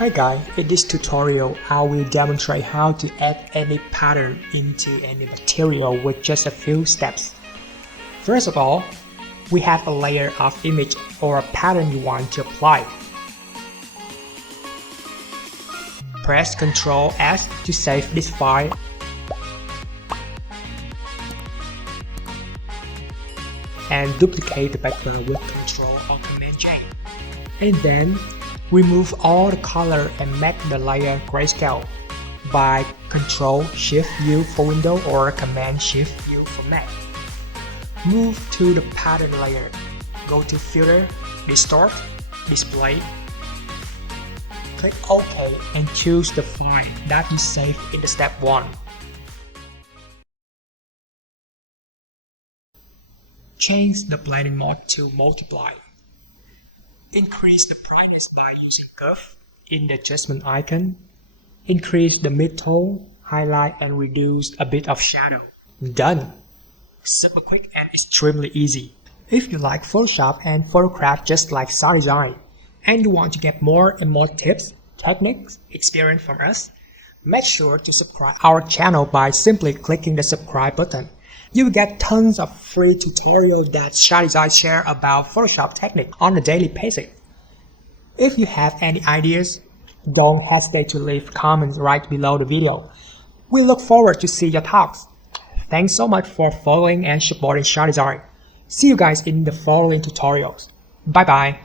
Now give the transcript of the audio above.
Hi guys, in this tutorial I will demonstrate how to add any pattern into any material with just a few steps. First of all, we have a layer of image or a pattern you want to apply. Press Ctrl S to save this file. And duplicate the background with Ctrl or Command J. And then remove all the color and make the layer grayscale by Ctrl Shift U for Windows or Command Shift U for Mac. Move to the pattern layer. Go to Filter, Distort, Display. Click OK and choose the file that you saved in the step 1. Change the blending mode to multiply. Increase the brightness by using curve in the adjustment icon. Increase the mid-tone, highlight and reduce a bit of shadow. Done! Super quick and extremely easy. If you like Photoshop and photograph just like SADESIGN, and you want to get more and more tips, techniques, experience from us, make sure to subscribe our channel by simply clicking the subscribe button. You will get tons of free tutorials that SADESIGN share about Photoshop technique on a daily basis. If you have any ideas, don't hesitate to leave comments right below the video. We look forward to see your thoughts. Thanks so much for following and supporting SADESIGN. See you guys in the following tutorials. Bye bye.